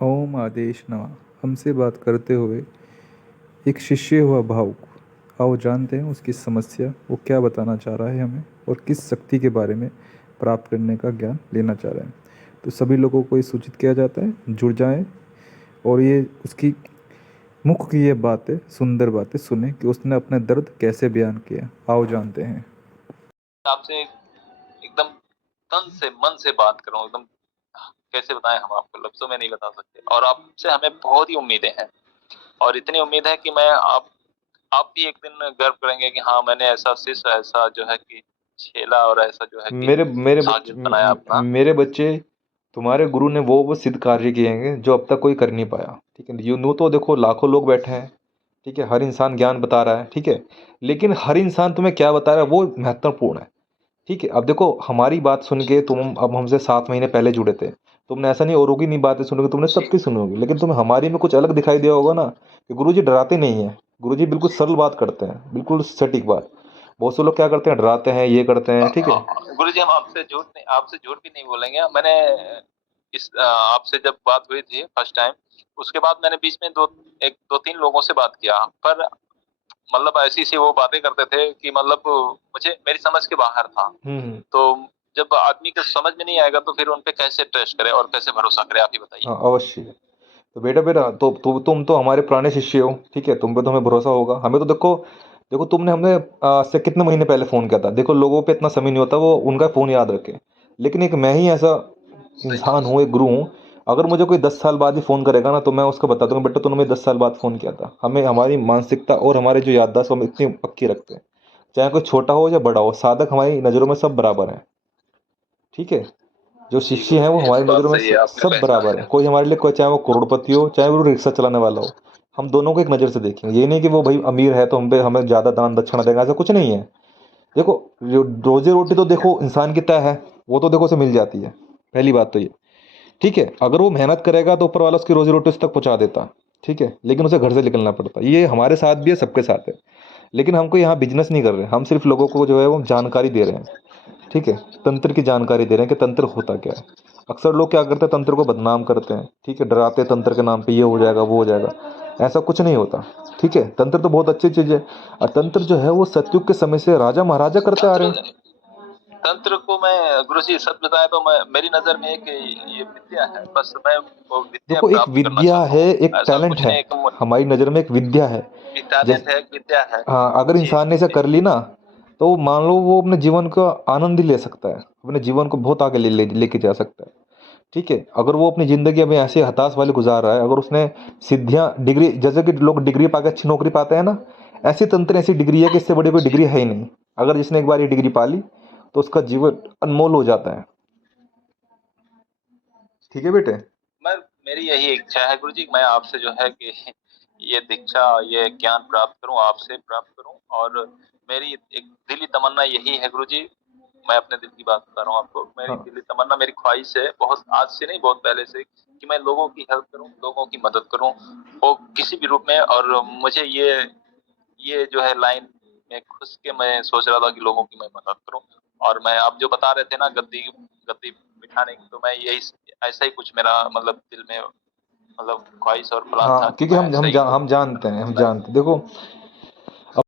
ओम आदेश नमः। हमसे बात करते हुए एक शिष्य हुआ भावुक। आओ जानते हैं उसकी समस्या, वो क्या बताना चाह रहा है हमें और किस शक्ति के बारे में प्राप्त करने का ज्ञान लेना चाह रहा है। तो सभी लोगों को ये सूचित किया जाता है जुड़ जाएं और ये उसकी मुख की ये बातें, सुंदर बातें सुने कि उसने अपने दर्द कैसे बयान किया। आओ जानते हैं। आपसे एकदम तन से मन से बात कर रहा हूँ एकदम। कैसे बताएं हम आपको, लफ्जों में नहीं बता सकते। और आपसे हमें बहुत ही उम्मीदें हैं और इतनी उम्मीद है कि मैं आप भी एक दिन गर्व करेंगे कि हाँ, मैंने ऐसा शिष्य, ऐसा जो है कि चेला और ऐसा जो है कि मेरे मेरे बच्चे शागिर्द बनाया अपना। मेरे बच्चे, तुम्हारे गुरु ने वो सिद्ध कार्य किए हैं जो अब तक कोई कर नहीं पाया। ठीक है, यूं तो देखो लाखों लोग बैठे हैं। ठीक है, हर इंसान ज्ञान बता रहा है। ठीक है, लेकिन हर इंसान तुम्हें क्या बता रहा है वो महत्वपूर्ण है। ठीक है, अब देखो हमारी बात सुन के तुम अब हमसे 7 महीने पहले जुड़े थे। तुमने ऐसा नहीं औरों की नहीं बातें सुनोगे, तुमने जी। सबकी सुनी होगी, लेकिन तुम्हें हमारी में कुछ अलग दिखाई दिया होगा ना कि गुरुजी डराते नहीं है। गुरुजी बिल्कुल सरल बात करते हैं, बिल्कुल सटीक बात। बहुत से लोग क्या करते हैं, डराते हैं, ये करते हैं। ठीक है। गुरु जी, हम आपसे झूठ भी नहीं बोलेंगे। मैंने आपसे जब बात हुई थी फर्स्ट टाइम, उसके बाद मैंने बीच में दो तीन लोगों से बात किया, पर मतलब ऐसी सी वो बातें करते थे कि मतलब मुझे मेरी समझ के बाहर था। हम्म। तो जब आदमी को समझ में नहीं आएगा तो फिर उन पे कैसे ट्रस्ट करे और कैसे भरोसा करे, आप ही बताइए। हाँ अवश्य। तो बेटा बेटा तो तुम तो हमारे पुराने शिष्य हो। ठीक है, तुम पे तो हमें भरोसा होगा। हमें तो देखो, देखो तुमने हमें से कितने महीने पहले फ़ोन किया था। देखो लोगों पे इतना समय नहीं होता वो उनका फ़ोन याद रखे। लेकिन एक मैं ही ऐसा सही इंसान बात। हूँ, एक गुरु हूँ। अगर मुझे कोई 10 साल बाद भी फ़ोन करेगा ना तो मैं उसको बता दूंगा, बेटा तूने मुझे 10 साल बाद फ़ोन किया था। हमें हमारी मानसिकता और हमारे जो याददाश्त हम इतनी पक्की रखते हैं। चाहे कोई छोटा हो या बड़ा हो, साधक हमारी नज़रों में सब बराबर है। ठीक है, जो जी शिष्य गुरु हैं वो जी, ये हमारी तो बात नज़रों में सही है, आपने सब बराबर है। पहचान कोई हमारे लिए कोई, चाहे वो करोड़पति हो चाहे वो रिक्शा चलाने वाला हो, हम दोनों को एक नज़र से देखेंगे। ये नहीं कि वो भाई अमीर है तो हम पे हमें ज़्यादा दान दक्षिणा देगा, ऐसा कुछ नहीं है। देखो, जो रोजी रोटी तो देखो इंसान की तय है, वो तो देखो उसे मिल जाती है। पहली बात तो ये। ठीक है, अगर वो मेहनत करेगा तो ऊपर वाला उसकी रोजी रोटी उस तक पहुंचा देता। ठीक है, लेकिन उसे घर से निकलना पड़ता। ये हमारे साथ भी है, सबके साथ है। लेकिन हमको यहाँ बिजनेस नहीं कर रहे, हम सिर्फ लोगों को जो है वो जानकारी दे रहे हैं। ठीक है, तंत्र की जानकारी दे रहे हैं कि तंत्र होता क्या है। अक्सर लोग क्या करते हैं, तंत्र को बदनाम करते हैं। ठीक है, डराते हैं तंत्र के नाम पे, ये हो जाएगा वो हो जाएगा। ऐसा कुछ नहीं होता। ठीक है, तंत्र तो बहुत अच्छी चीज़ है। और तंत्र जो है वो सतयुग के समय से राजा महाराजा करते आ रहे तंत्र हैं। तंत्र को मैं, गुरु जी सच बताएं तो मैं, मेरी नजर में एक ये विद्या है, बस मैं वो विद्या देखो, एक प्राप्त करना विद्या चाहता है, हूँ। एक ऐसा टैलेंट कुछ है। नहीं कि हमारी नज़र में एक विद्या है। टैलेंट जैसे, है, एक विद्या है। हाँ, अगर जी इंसान ने इसे जी। कर ली ना तो मान लो वो अपने जीवन का आनंद ही ले सकता है, अपने जीवन को बहुत आगे लेके जा सकता है। ठीक है, अगर वो अपनी ज़िंदगी अभी ऐसे हताश वाली गुजार रहा है, अगर उसने सिद्धियाँ डिग्री, जैसे कि लोग डिग्री पाके अच्छी नौकरी पाते हैं ना, ऐसी तंत्र ऐसी डिग्री है कि इससे बड़ी कोई जी डिग्री है ही नहीं। अगर जिसने एक बार ये डिग्री पा ली तो उसका जीवन अनमोल हो जाता है। ठीक है बेटे। मैं, मेरी यही इच्छा है गुरु जी, मैं आपसे जो है कि ये दीक्षा, ये ज्ञान प्राप्त करूं, आपसे प्राप्त करूं। और मेरी एक दिली तमन्ना यही है गुरु जी, मैं अपने दिल की बात बता रहा हूँ आपको। मेरी हाँ। दिली तमन्ना, मेरी ख्वाहिश है, बहुत आज से नहीं बहुत पहले से, कि मैं लोगों की हेल्प करूं, लोगों की मदद करूं, वो किसी भी रूप में। और मुझे ये जो है लाइन में घुस के मैं सोच रहा था कि लोगों की मैं मदद करूं। और मैं, आप जो बता रहे थे ना, गद्दी गद्दी बिठाने की, तो मैं यही, ऐसा ही कुछ मेरा मतलब दिल में मतलब ख्वाहिश और प्लान था हाँ, कि क्योंकि मैं ऐसा ही हम कुछ जानते हैं, हम मैं। जानते हैं। देखो,